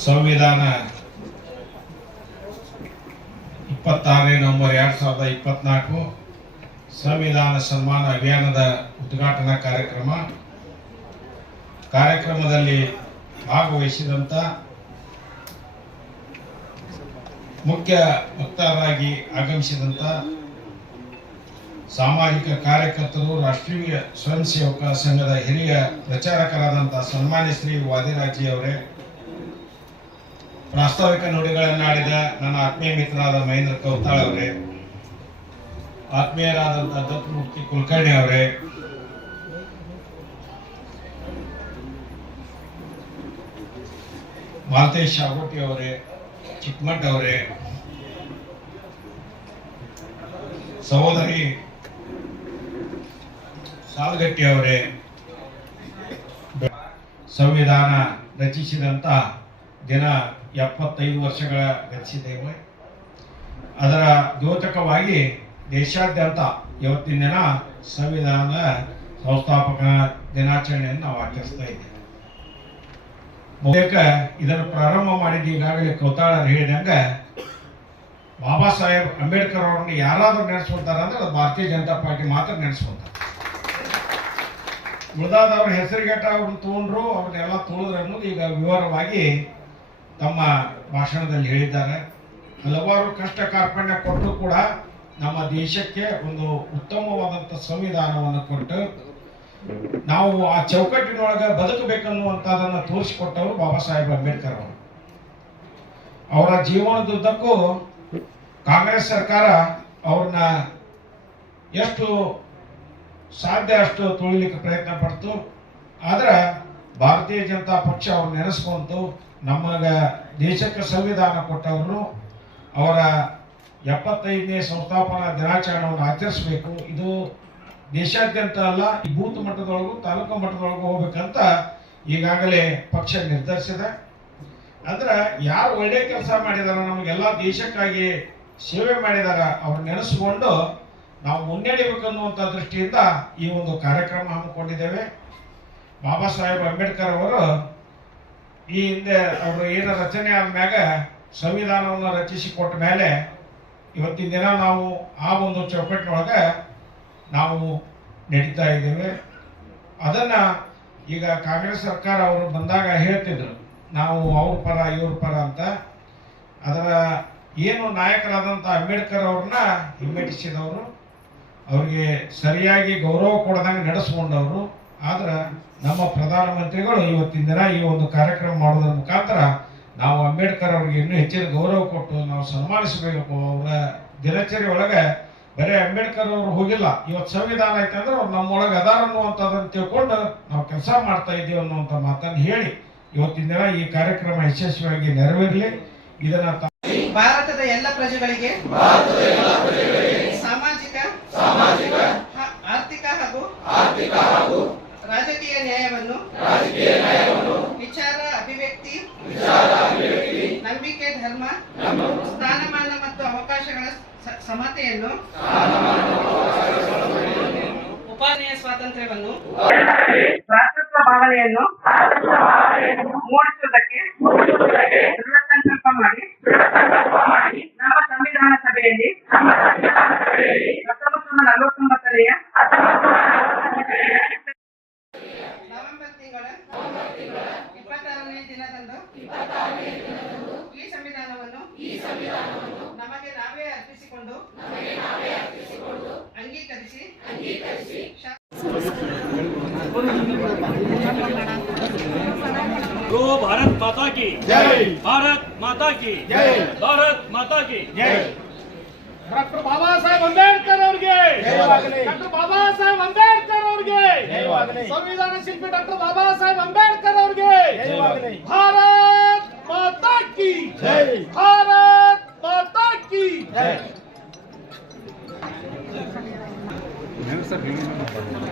ಸಂವಿಧಾನ ಇಪ್ಪತ್ತಾರನೇ ನವೆಂಬರ್ ಎರಡು ಸಾವಿರದ ಇಪ್ಪತ್ನಾಲ್ಕು, ಸಂವಿಧಾನ ಸನ್ಮಾನ ಅಭಿಯಾನದ ಉದ್ಘಾಟನಾ ಕಾರ್ಯಕ್ರಮ. ಕಾರ್ಯಕ್ರಮದಲ್ಲಿ ಭಾಗವಹಿಸಿದಂತ ಮುಖ್ಯ ವಕ್ತಾರರಾಗಿ ಆಗಮಿಸಿದಂತ ಸಾಮಾಜಿಕ ಕಾರ್ಯಕರ್ತರು, ರಾಷ್ಟ್ರೀಯ ಸ್ವಯಂ ಸೇವಕ ಸಂಘದ ಹಿರಿಯ ಪ್ರಚಾರಕರಾದಂಥ ಸನ್ಮಾನ್ಯ ಶ್ರೀ ವಾದಿರಾಜಿ ಅವರೇ ಪ್ರಾಸ್ತಾವಿಕ ನುಡಿಗಳನ್ನಾಡಿದ ನನ್ನ ಆತ್ಮೀಯ ಮಿತ್ರರಾದ ಮಹೇಂದ್ರ ಕೌತಾಳ್ ಅವರೇ ಆತ್ಮೀಯರಾದಂತಹ ದತ್ತಮೂರ್ತಿ ಕುಲಕರ್ಣಿ ಅವರೇ, ಮಾಲ್ತೇಶ್ ಶಾಗೋಟಿ ಅವರೇ, ಚಿಕ್ಕಮಠ್ ಅವರೇ, ಸಹೋದರಿ ಸಾಲ್ಗಟ್ಟಿ ಅವರೇ, ಸಂವಿಧಾನ ರಚಿಸಿದಂತ ದಿನ ಎಪ್ಪತ್ತೈದು ವರ್ಷಗಳ ಗತಿಸಿದ್ದೇವೆ ಅದರ ದ್ಯೋತಕವಾಗಿ ದೇಶಾದ್ಯಂತ ಇವತ್ತಿನ ದಿನ ಸಂವಿಧಾನದ ಸಂಸ್ಥಾಪಕ ದಿನಾಚರಣೆಯನ್ನು ನಾವು ಆಚರಿಸ್ತಾ ಇದ್ದೇವೆ. ಇದನ್ನು ಪ್ರಾರಂಭ ಮಾಡಿದ್ದು ಈಗಾಗಲೇ ಕೌತಾಳರು ಹೇಳಿದಂಗ ಬಾಬಾ ಸಾಹೇಬ್ ಅಂಬೇಡ್ಕರ್ ಅವರನ್ನು ಯಾರಾದರೂ ನೆನೆಸ್ಕೊಳ್ತಾರ ಅಂದ್ರೆ ಅದು ಭಾರತೀಯ ಜನತಾ ಪಾರ್ಟಿ ಮಾತ್ರ ನೆನೆಸ್ಕೊಳ್ತಾರೆ. ಉಳಿದಾದವ್ರ ಹೆಸರುಗೆಟ್ಟ ಅವ್ರನ್ನ ತೊಗೊಂಡ್ರು, ಅವ್ರನ್ನೆಲ್ಲ ತುಳಿದ್ರು ಅನ್ನೋದು ಈಗ ವಿವರವಾಗಿ ತಮ್ಮ ಭಾಷಣದಲ್ಲಿ ಹೇಳಿದ್ದಾರೆ. ಹಲವಾರು ಕಷ್ಟ ಕಾರ್ಪಣ್ಯ ಕೊಟ್ಟು ಕೂಡ ನಮ್ಮ ದೇಶಕ್ಕೆ ಒಂದು ಉತ್ತಮವಾದಂಥ ಸಂವಿಧಾನವನ್ನು ಕೊಟ್ಟು ನಾವು ಆ ಚೌಕಟ್ಟಿನೊಳಗೆ ಬದುಕಬೇಕನ್ನುವಂಥದ್ದನ್ನು ತೋರಿಸಿಕೊಟ್ಟವರು ಬಾಬಾ ಸಾಹೇಬ್ ಅಂಬೇಡ್ಕರ್ ಅವರು. ಅವರ ಜೀವನದುದ್ದಕ್ಕೂ ಕಾಂಗ್ರೆಸ್ ಸರ್ಕಾರ ಅವ್ರನ್ನ ಎಷ್ಟು ಸಾಧ್ಯ ಅಷ್ಟು ತುಳಿಲಿಕ್ಕೆ ಪ್ರಯತ್ನ ಪಡ್ತು. ಆದ್ರೆ ಭಾರತೀಯ ಜನತಾ ಪಕ್ಷ ಅವ್ರು ನೆನೆಸ್ಕೊಂತು. ನಮಗ ದೇಶಕ್ಕೆ ಸಂವಿಧಾನ ಕೊಟ್ಟವರು ಅವರ ಎಪ್ಪತ್ತೈದನೇ ಸಂಸ್ಥಾಪನಾ ದಿನಾಚರಣೆಯನ್ನು ಆಚರಿಸಬೇಕು. ಇದು ದೇಶಾದ್ಯಂತ ಅಲ್ಲ, ಈ ಬೂತ್ ಮಟ್ಟದೊಳಗೂ ತಾಲೂಕು ಮಟ್ಟದೊಳಗೂ ಹೋಗ್ಬೇಕಂತ ಈಗಾಗಲೇ ಪಕ್ಷ ನಿರ್ಧರಿಸಿದೆ. ಅಂದ್ರೆ ಯಾರು ಒಳ್ಳೆ ಕೆಲಸ ಮಾಡಿದಾರ, ನಮಗೆಲ್ಲ ದೇಶಕ್ಕಾಗಿ ಸೇವೆ ಮಾಡಿದಾರ ಅವ್ರು ನೆನೆಸ್ಕೊಂಡು ನಾವು ಮುನ್ನಡೆಯಬೇಕನ್ನುವಂಥ ದೃಷ್ಟಿಯಿಂದ ಈ ಒಂದು ಕಾರ್ಯಕ್ರಮ ಹಮ್ಮಿಕೊಂಡಿದ್ದೇವೆ. ಬಾಬಾ ಸಾಹೇಬ್ ಅಂಬೇಡ್ಕರ್ ಅವರು ಈ ಹಿಂದೆ ಅವರು ಏನ ರಚನೆ ಆದ್ಮ್ಯಾಗ ಸಂವಿಧಾನವನ್ನು ರಚಿಸಿ ಕೊಟ್ಟ ಮೇಲೆ ಇವತ್ತಿನ ದಿನ ನಾವು ಆ ಒಂದು ಚೌಕಟ್ಟಿನೊಳಗೆ ನಾವು ನಡೀತಾ ಇದ್ದೇವೆ. ಅದನ್ನ ಈಗ ಕಾಂಗ್ರೆಸ್ ಸರ್ಕಾರ ಅವರು ಬಂದಾಗ ಹೇಳ್ತಿದ್ರು. ನಾವು ಅವ್ರ ಪರ, ಇವ್ರ ಪರ ಅಂತ. ಅದರ ಏನು ನಾಯಕರಾದಂಥ ಅಂಬೇಡ್ಕರ್ ಅವ್ರನ್ನ ಹಿಮ್ಮೆಟ್ಟಿಸಿದವರು, ಅವರಿಗೆ ಸರಿಯಾಗಿ ಗೌರವ ಕೊಡದಂಗೆ ನಡೆಸ್ಕೊಂಡವರು. ಆದ್ರೆ ನಮ್ಮ ಪ್ರಧಾನಮಂತ್ರಿಗಳು ಇವತ್ತಿನ ದಿನ ಈ ಒಂದು ಕಾರ್ಯಕ್ರಮ ಮಾಡೋದ್ರ ಮುಖಾಂತರ ನಾವು ಅಂಬೇಡ್ಕರ್ ಅವ್ರಿಗೆ ಇನ್ನೂ ಹೆಚ್ಚಿನ ಗೌರವ ಕೊಟ್ಟು ನಾವು ಸನ್ಮಾನಿಸಬೇಕು. ಅವರ ದಿನಚರಿ ಒಳಗೆ ಬರೀ ಅಂಬೇಡ್ಕರ್ ಅವರು ಹೋಗಿಲ್ಲ. ಇವತ್ತು ಸಂವಿಧಾನ ಐತೆ ಅಂದ್ರೆ ಅವ್ರು ನಮ್ಮೊಳಗೆ ಅದಾರ ಅನ್ನುವಂಥದ್ದನ್ನು ತಿಳ್ಕೊಂಡು ನಾವು ಕೆಲಸ ಮಾಡ್ತಾ ಇದ್ದೀವಿ ಅನ್ನುವಂಥ ಮಾತನ್ನು ಹೇಳಿ ಇವತ್ತಿನ ದಿನ ಈ ಕಾರ್ಯಕ್ರಮ ಯಶಸ್ವಿಯಾಗಿ ನೆರವೇರಲಿ. ಇದನ್ನ ಭಾರತದ ಎಲ್ಲ ಪ್ರಜೆಗಳಿಗೆ ಸಾಮಾಜಿಕ ಆರ್ಥಿಕ ಹಾಗೂ ಸಮತೆಯನ್ನು? ಉಪಾಧನೆಯ ಸ್ವಾತಂತ್ರ್ಯವನ್ನು? ಭ್ರಾತೃತ್ವ ಭಾವನೆಯನ್ನು ಮೂಡಿಸುವುದಕ್ಕೆ ದೃಢ ಸಂಕಲ್ಪ ಮಾಡಿ ನಮ್ಮ ಸಂವಿಧಾನ ಸಭೆಯಲ್ಲಿ ಹತ್ತೊಂಬತ್ತು ನೂರ ನಲವತ್ತೊಂಬತ್ತನೆಯ ನವೆಂಬರ್ ತಿಂಗಳ ಇಪ್ಪತ್ತಾರನೇ ದಿನದಂದು ಈ ಸಂವಿಧಾನವನ್ನು ಅರ್ಪಿಸಿಕೊಂಡು ಅಂಗೀಕರಿಸಿ ಶಾ- गो भारत माता की जय भारत माता की जय भारत माता की जय ಡಾಕ್ಟರ್ ಬಾಬಾ ಸಾಹೇಬ್ ಅಂಬೇಡ್ಕರ್ ಅವ್ರಿಗೆ ಜಯವಾಗಲಿ. ಡಾಕ್ಟರ್ ಬಾಬಾ ಸಾಹೇಬ್ ಅಂಬೇಡ್ಕರ್ ಅವ್ರಿಗೆ ಜಯವಾಗಲಿ. ಸಂವಿಧಾನ ಶಿಲ್ಪಿ ಡಾಕ್ಟರ್ ಬಾಬಾ ಸಾಹೇಬ್ ಅಂಬೇಡ್ಕರ್ ಅವ್ರಿಗೆ menos a vir não pode estar